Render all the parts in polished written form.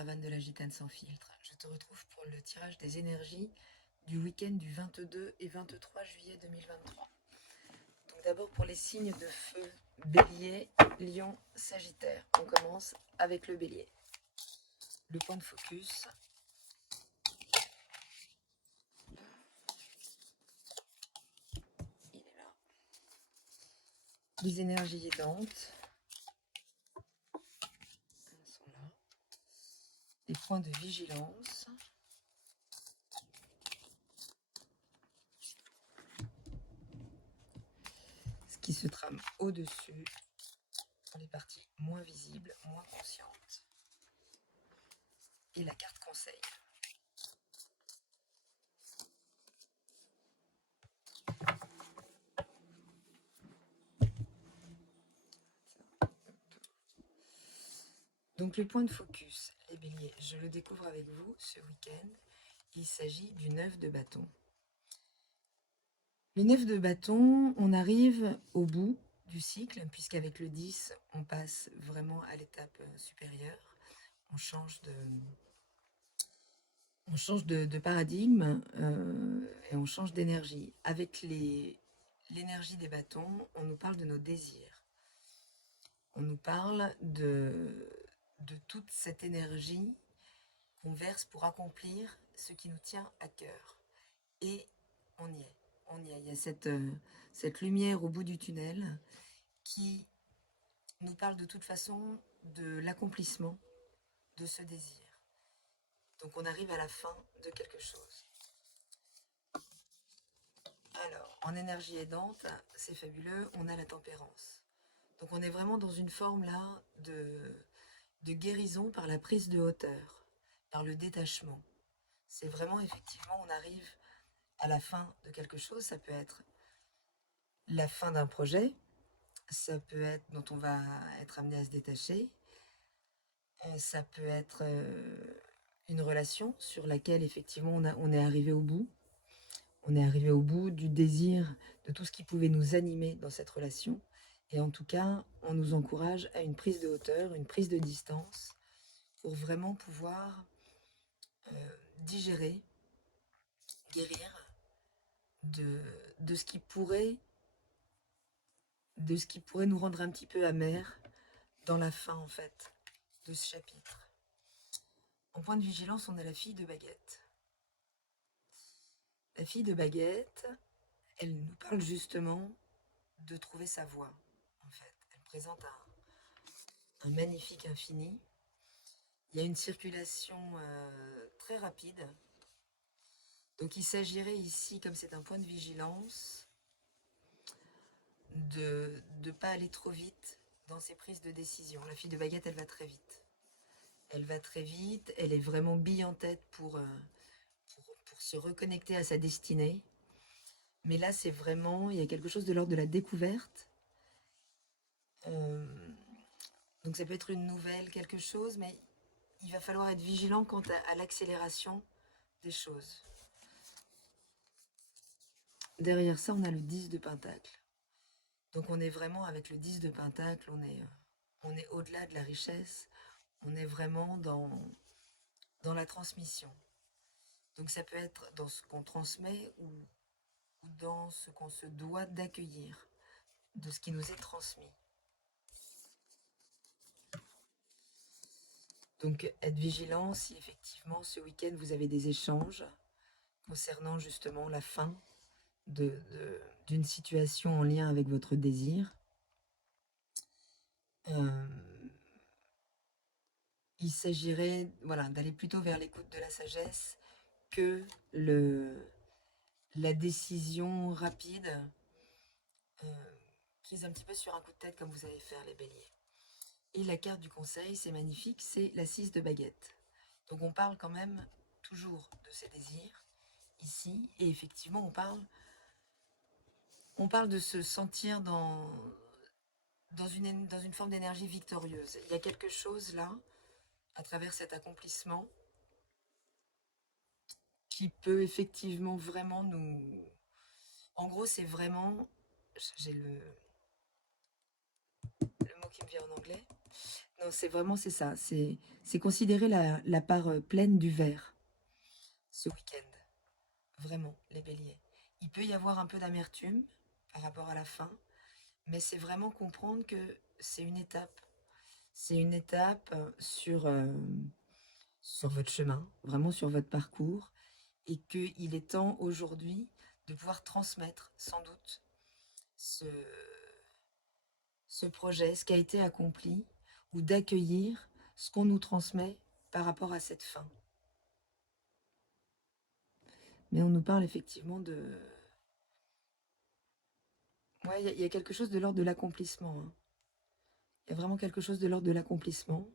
caravane de la gitane sans filtre. Je te retrouve pour le tirage des énergies du week-end du 22 et 23 juillet 2023. Donc d'abord pour les signes de feu, Bélier, Lion, Sagittaire. On commence avec le Bélier. Le point de focus. Il est là. Les énergies aidantes. Elles sont là. Les points de vigilance. Ce qui se trame au-dessus, dans les parties moins visibles, moins conscientes. Et la carte conseil. Donc le point de focus, les béliers, je le découvre avec vous ce week-end. Il s'agit du 9 de bâton. Le 9 de bâton, on arrive au bout du cycle, puisqu'avec le 10, on passe vraiment à l'étape supérieure. On change de paradigme et on change d'énergie. Avec l'énergie des bâtons, on nous parle de nos désirs. On nous parle de toute cette énergie qu'on verse pour accomplir ce qui nous tient à cœur. Et on y est. Il y a cette lumière au bout du tunnel qui nous parle de toute façon de l'accomplissement de ce désir. Donc on arrive à la fin de quelque chose. Alors, en énergie aidante, c'est fabuleux, on a la tempérance. Donc on est vraiment dans une forme là de guérison par la prise de hauteur, par le détachement. C'est vraiment effectivement, on arrive à la fin de quelque chose. Ça peut être la fin d'un projet, ça peut être dont on va être amené à se détacher, ça peut être une relation sur laquelle effectivement on est arrivé au bout. On est arrivé au bout du désir, de tout ce qui pouvait nous animer dans cette relation. Et en tout cas, on nous encourage à une prise de hauteur, une prise de distance, pour vraiment pouvoir digérer, guérir de ce qui pourrait nous rendre un petit peu amers dans la fin en fait de ce chapitre. En point de vigilance, on a la fille de baguette. La fille de baguette, elle nous parle justement de trouver sa voie en fait. Elle présente un magnifique infini. Il y a une circulation très rapide. Donc il s'agirait ici, comme c'est un point de vigilance, de ne pas aller trop vite dans ses prises de décision. La fille de baguette, elle va très vite. Elle va très vite, elle est vraiment bille en tête pour se reconnecter à sa destinée. Mais là, c'est vraiment, il y a quelque chose de l'ordre de la découverte. Donc ça peut être une nouvelle, quelque chose, mais il va falloir être vigilant quant à l'accélération des choses. Derrière ça, on a le 10 de Pentacle. Donc on est vraiment avec le 10 de Pentacle, on est au-delà de la richesse, on est vraiment dans la transmission. Donc ça peut être dans ce qu'on transmet ou dans ce qu'on se doit d'accueillir, de ce qui nous est transmis. Donc être vigilant si effectivement ce week-end vous avez des échanges concernant justement la fin d'une situation en lien avec votre désir. Il s'agirait d'aller plutôt vers l'écoute de la sagesse que la décision rapide prise un petit peu sur un coup de tête comme vous allez faire les béliers. Et la carte du conseil, c'est magnifique, c'est la 6 de baguette. Donc on parle quand même toujours de ses désirs ici, et effectivement on parle de se sentir dans une forme d'énergie victorieuse. Il y a quelque chose là, à travers cet accomplissement, qui peut effectivement vraiment nous... En gros, c'est vraiment... J'ai le mot qui me vient en anglais. Non, c'est vraiment, c'est ça. C'est considérer la part pleine du verre ce week-end. Vraiment, les béliers. Il peut y avoir un peu d'amertume par rapport à la fin, mais c'est vraiment comprendre que c'est une étape. C'est une étape sur votre chemin, vraiment sur votre parcours, et qu'il est temps aujourd'hui de pouvoir transmettre sans doute ce, ce projet, ce qui a été accompli, ou d'accueillir ce qu'on nous transmet par rapport à cette fin. Mais on nous parle effectivement de... Ouais, il y a quelque chose de l'ordre de l'accomplissement, hein. Il y a vraiment quelque chose de l'ordre de l'accomplissement.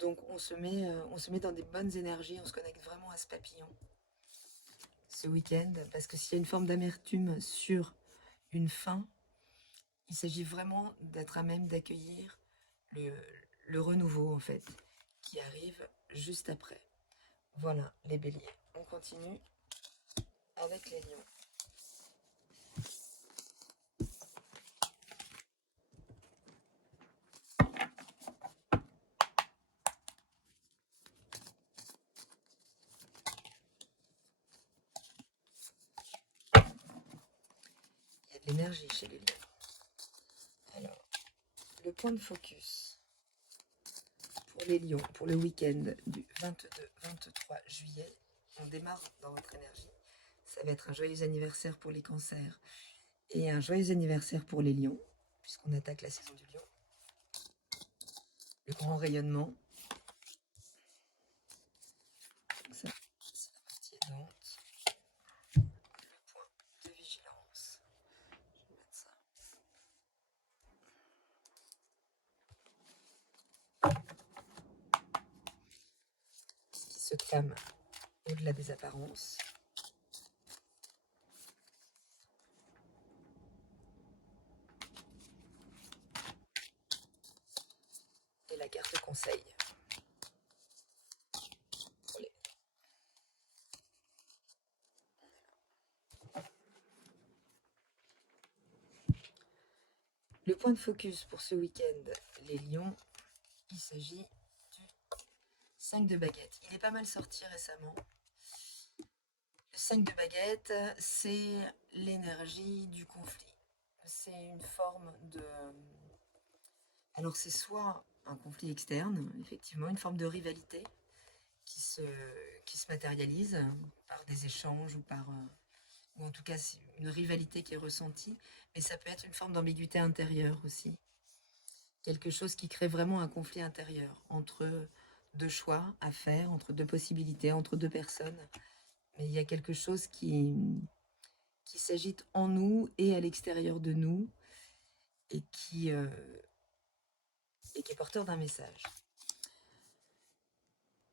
Donc on se met dans des bonnes énergies, on se connecte vraiment à ce papillon ce week-end, parce que s'il y a une forme d'amertume sur une fin, il s'agit vraiment d'être à même d'accueillir le, le renouveau, en fait, qui arrive juste après. Voilà, les béliers. On continue avec les lions. Il y a de l'énergie chez les lions. Alors, le point de focus pour les lions, pour le week-end du 22-23 juillet, on démarre dans votre énergie. Ça va être un joyeux anniversaire pour les cancers et un joyeux anniversaire pour les lions, puisqu'on attaque la saison du lion. Le grand rayonnement. Ça, c'est la partie aidante. Le point de vigilance. Je vais mettre ça. Ce qui se clame au-delà des apparences. Et la carte conseil. Le point de focus pour ce week-end, les lions, il s'agit du 5 de baguette. Il est pas mal sorti récemment. Le 5 de baguette, c'est l'énergie du conflit. C'est une forme de... Alors c'est soit un conflit externe, effectivement, une forme de rivalité qui se, qui se matérialise par des échanges ou en tout cas une rivalité qui est ressentie, mais ça peut être une forme d'ambiguïté intérieure aussi. Quelque chose qui crée vraiment un conflit intérieur entre deux choix à faire, entre deux possibilités, entre deux personnes. Mais il y a quelque chose qui s'agite en nous et à l'extérieur de nous et et qui est porteur d'un message.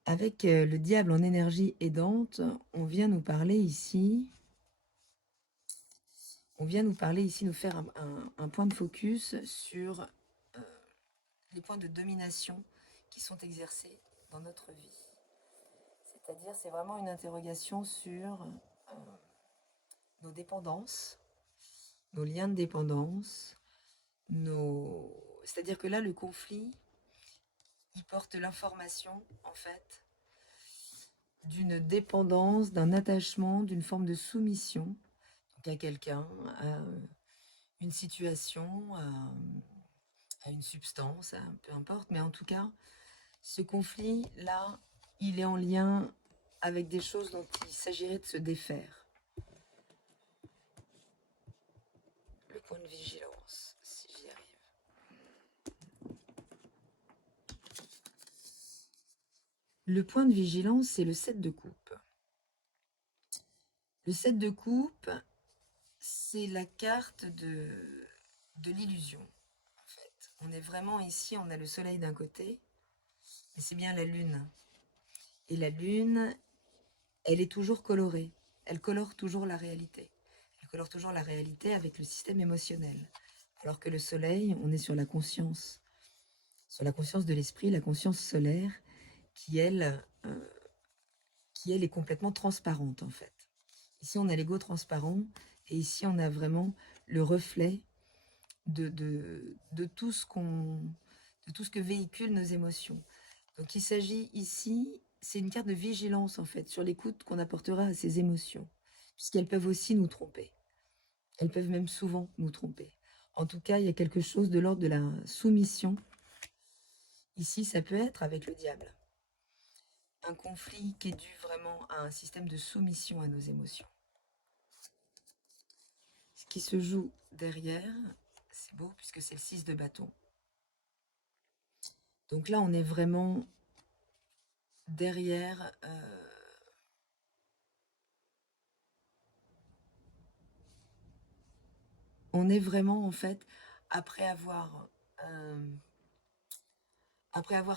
Avec le diable en énergie aidante, on vient nous parler ici, nous faire un point de focus sur les points de domination qui sont exercés dans notre vie. C'est-à-dire, c'est vraiment une interrogation sur nos dépendances, nos liens de dépendance, c'est-à-dire que là, le conflit, il porte l'information, en fait, d'une dépendance, d'un attachement, d'une forme de soumission à quelqu'un, à une situation, à une substance, peu importe, mais en tout cas, ce conflit-là, il est en lien avec des choses dont il s'agirait de se défaire. Le point de vigilance, si j'y arrive. Le point de vigilance, c'est le 7 de coupe. Le 7 de coupe, c'est la carte de l'illusion, en fait. On est vraiment ici, on a le soleil d'un côté, et c'est bien la lune. Et la lune, elle est toujours colorée. Elle colore toujours la réalité. Elle colore toujours la réalité avec le système émotionnel. Alors que le soleil, on est sur la conscience de l'esprit, la conscience solaire, qui elle est complètement transparente en fait. Ici, on a l'ego transparent, et ici, on a vraiment le reflet de tout ce qu'on de tout ce que véhiculent nos émotions. Donc il s'agit ici, c'est une carte de vigilance en fait, sur l'écoute qu'on apportera à ces émotions, puisqu'elles peuvent aussi nous tromper. Elles peuvent même souvent nous tromper. En tout cas, il y a quelque chose de l'ordre de la soumission. Ici, ça peut être avec le diable. Un conflit qui est dû vraiment à un système de soumission à nos émotions. Ce qui se joue derrière, c'est beau puisque c'est le 6 de bâton. Donc là, on est vraiment derrière... on est vraiment, en fait, après avoir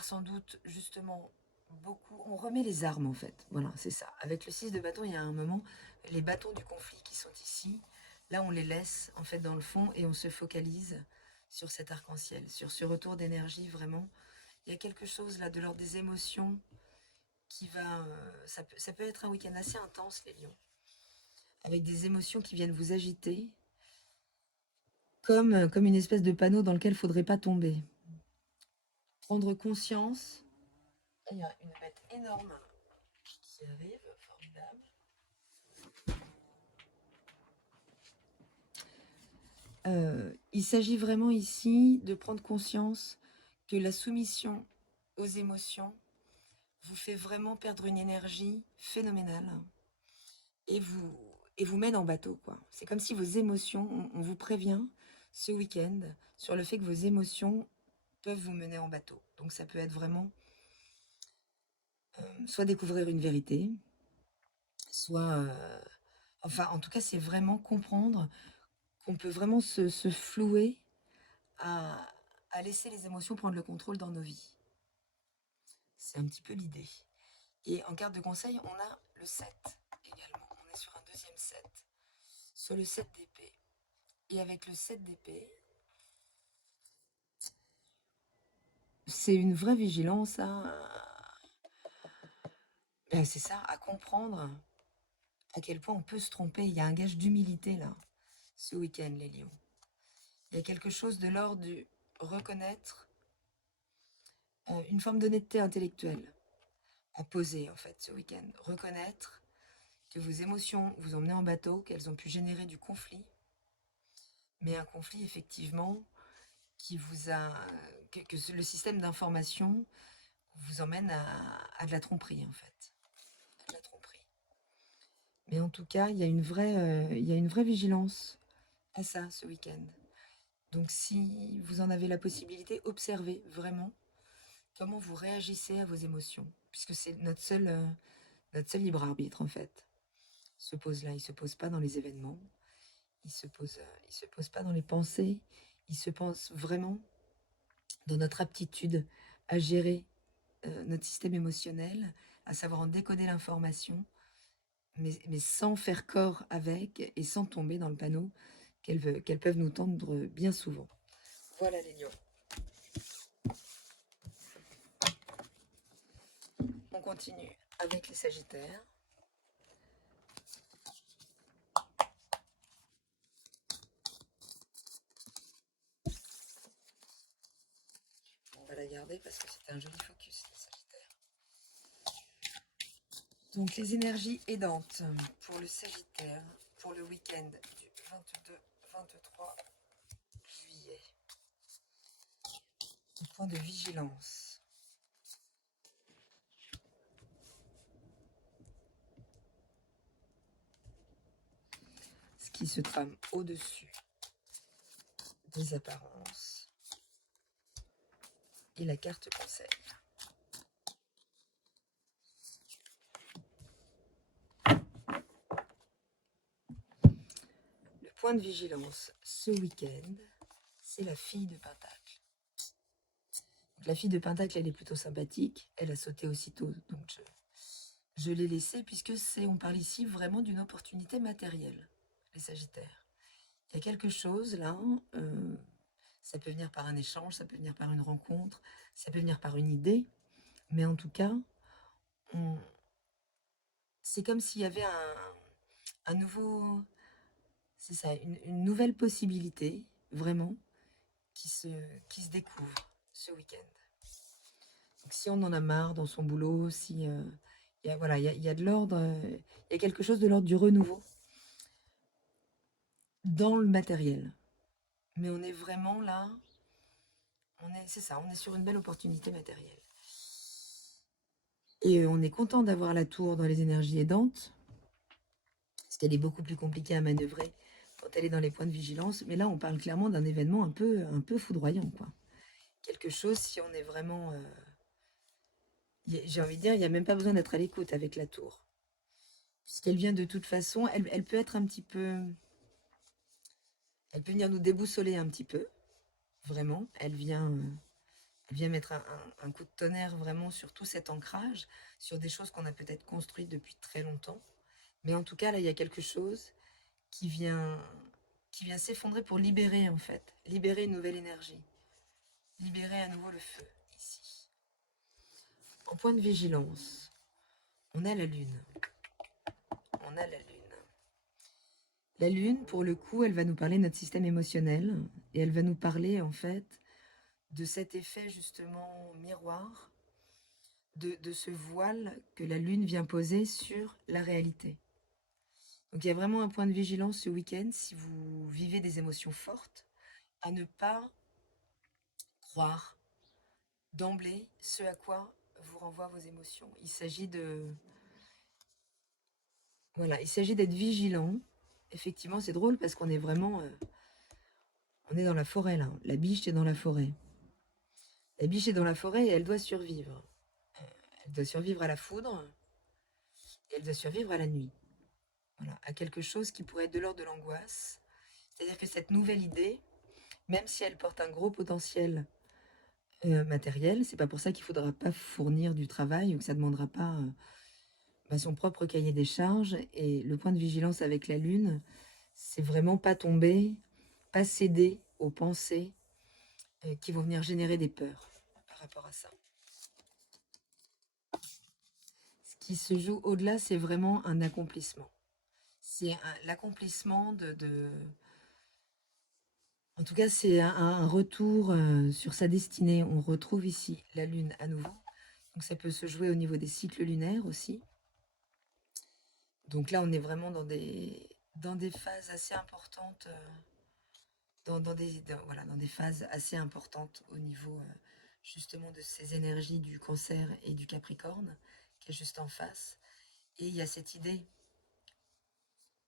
sans doute, justement, beaucoup... On remet les armes, en fait. Voilà, c'est ça. Avec le 6 de bâton, il y a un moment, les bâtons du conflit qui sont ici, là, on les laisse, en fait, dans le fond, et on se focalise sur cet arc-en-ciel, sur ce retour d'énergie, vraiment. Il y a quelque chose, là, de l'ordre des émotions qui va... ça peut être un week-end assez intense, les lions, avec des émotions qui viennent vous agiter, comme une espèce de panneau dans lequel il ne faudrait pas tomber. Prendre conscience. Il y a une bête énorme qui arrive, formidable. Il s'agit vraiment ici de prendre conscience que la soumission aux émotions vous fait vraiment perdre une énergie phénoménale et vous mène en bateau, quoi. C'est comme si vos émotions, on vous prévient ce week-end sur le fait que vos émotions peuvent vous mener en bateau. Donc ça peut être vraiment soit découvrir une vérité, soit... enfin, en tout cas, c'est vraiment comprendre qu'on peut vraiment se flouer à, à laisser les émotions prendre le contrôle dans nos vies. C'est un petit peu l'idée. Et en carte de conseil, on a le 7 également. On est sur un deuxième 7. Sur le 7 d'épée. Et avec le 7 d'épée, c'est une vraie vigilance c'est ça, à comprendre à quel point on peut se tromper. Il y a un gage d'humilité là, ce week-end, les lions. Il y a quelque chose de l'ordre du reconnaître une forme d'honnêteté intellectuelle à poser en fait ce week-end. Reconnaître que vos émotions vous ont mené en bateau, qu'elles ont pu générer du conflit, mais un conflit effectivement qui vous a... que le système d'information vous emmène à de la tromperie en fait. À de la tromperie. Mais en tout cas, il y a une vraie vigilance à ça ce week-end. Donc si vous en avez la possibilité, observez vraiment comment vous réagissez à vos émotions, puisque c'est notre seul libre arbitre en fait. Il se pose là, il se pose pas dans les événements, il se pose pas dans les pensées, il se pense vraiment dans notre aptitude à gérer notre système émotionnel, à savoir en décoder l'information, mais sans faire corps avec et sans tomber dans le panneau qu'elles peuvent nous tendre bien souvent. Voilà les lions. On continue avec les sagittaires. On va la garder parce que c'était un joli focus, les sagittaires. Donc les énergies aidantes pour le sagittaire, pour le week-end du 22-23 juillet. Un point de vigilance. Ce qui se trame au-dessus des apparences. Et la carte conseil. Le point de vigilance ce week-end, c'est la fille de Pentacle. Donc, la fille de Pentacle, elle est plutôt sympathique. Elle a sauté aussitôt, donc je l'ai laissée puisque on parle ici vraiment d'une opportunité matérielle, les Sagittaires. Il y a quelque chose là, ça peut venir par un échange, ça peut venir par une rencontre, ça peut venir par une idée, mais en tout cas, c'est comme s'il y avait un nouveau, c'est ça, une nouvelle possibilité, vraiment, qui se découvre ce week-end. Donc, si on en a marre dans son boulot, si voilà, il y a de l'ordre, il y a quelque chose de l'ordre du renouveau dans le matériel. Mais on est vraiment là, c'est ça, on est sur une belle opportunité matérielle. Et on est content d'avoir la tour dans les énergies aidantes, parce qu'elle est beaucoup plus compliquée à manœuvrer quand elle est dans les points de vigilance. Mais là, on parle clairement d'un événement un peu foudroyant, quoi. Quelque chose, si on est vraiment... j'ai envie de dire, il n'y a même pas besoin d'être à l'écoute avec la tour. Puisqu'elle vient de toute façon, elle peut être un petit peu... Elle peut venir nous déboussoler un petit peu, vraiment. Elle vient mettre un coup de tonnerre vraiment sur tout cet ancrage, sur des choses qu'on a peut-être construites depuis très longtemps. Mais en tout cas, là, il y a quelque chose qui vient s'effondrer pour libérer, en fait. Libérer une nouvelle énergie. Libérer à nouveau le feu, ici. En point de vigilance, on a la lune. On a la lune. La lune, pour le coup, elle va nous parler de notre système émotionnel. Et elle va nous parler, en fait, de cet effet, justement, miroir, de ce voile que la lune vient poser sur la réalité. Donc il y a vraiment un point de vigilance ce week-end si vous vivez des émotions fortes, à ne pas croire d'emblée ce à quoi vous renvoient vos émotions. Il s'agit voilà, il s'agit d'être vigilant. Effectivement, c'est drôle parce qu'on est vraiment, on est dans la forêt là. La biche est dans la forêt. La biche est dans la forêt et elle doit survivre. Elle doit survivre à la foudre et elle doit survivre à la nuit. Voilà, à quelque chose qui pourrait être de l'ordre de l'angoisse. C'est-à-dire que cette nouvelle idée, même si elle porte un gros potentiel matériel, c'est pas pour ça qu'il faudra pas fournir du travail ou que ça demandera pas son propre cahier des charges. Et le point de vigilance avec la Lune, c'est vraiment pas tomber, pas céder aux pensées qui vont venir générer des peurs par rapport à ça. Ce qui se joue au-delà, c'est vraiment un accomplissement. C'est l'accomplissement en tout cas, c'est un retour sur sa destinée. On retrouve ici la Lune à nouveau. Donc ça peut se jouer au niveau des cycles lunaires aussi. Donc là, on est vraiment dans des phases assez importantes, voilà, dans des phases assez importantes au niveau justement de ces énergies du Cancer et du Capricorne, qui est juste en face. Et il y a cette idée,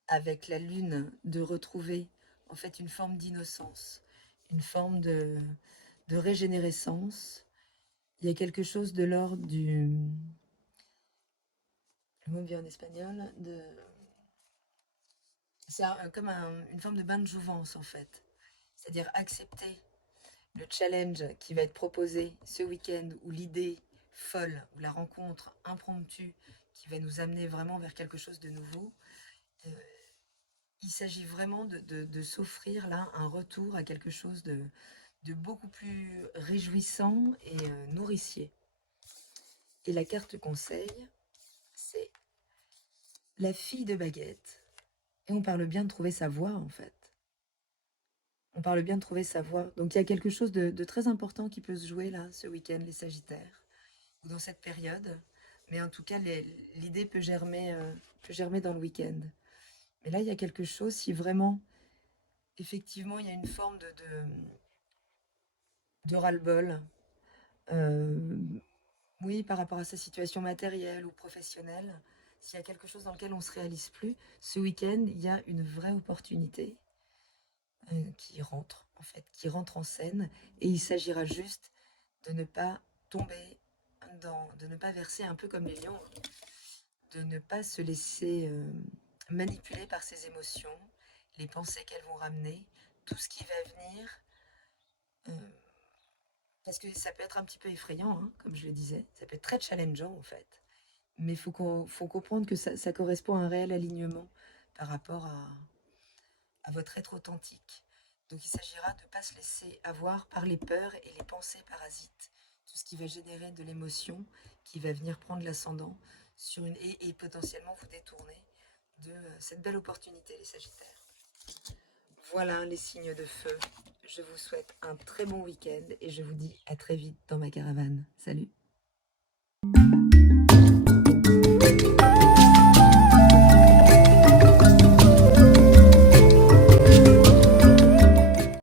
avec la Lune, de retrouver en fait une forme d'innocence, une forme de régénérescence. Il y a quelque chose de l'ordre du... Le mot vient en espagnol, c'est comme une forme de bain de jouvence en fait. C'est-à-dire accepter le challenge qui va être proposé ce week-end, ou l'idée folle, ou la rencontre impromptue qui va nous amener vraiment vers quelque chose de nouveau. Euh, il s'agit vraiment de s'offrir là un retour à quelque chose de beaucoup plus réjouissant et nourricier. Et la carte conseil, c'est la fille de baguette. Et on parle bien de trouver sa voie en fait. On parle bien de trouver sa voie. Donc il y a quelque chose de très important qui peut se jouer là ce week-end, les Sagittaires, ou dans cette période. Mais en tout cas, l'idée peut germer dans le week-end. Mais là, il y a quelque chose, si vraiment, effectivement, il y a une forme de ras-le-bol, oui, par rapport à sa situation matérielle ou professionnelle, s'il y a quelque chose dans lequel on ne se réalise plus, ce week-end, il y a une vraie opportunité qui rentre, en fait, qui rentre en scène. Et il s'agira juste de ne pas tomber de ne pas verser un peu comme les lions, de ne pas se laisser manipuler par ses émotions, les pensées qu'elles vont ramener, tout ce qui va venir. euh, Parce que ça peut être un petit peu effrayant, hein, comme je le disais. Ça peut être très challengeant, en fait. Mais il faut comprendre que ça correspond à un réel alignement par rapport à votre être authentique. Donc il s'agira de ne pas se laisser avoir par les peurs et les pensées parasites. Tout ce qui va générer de l'émotion, qui va venir prendre l'ascendant sur et potentiellement vous détourner de cette belle opportunité, les Sagittaires. Voilà les signes de feu je vous souhaite un très bon week-end et je vous dis à très vite dans ma caravane. Salut!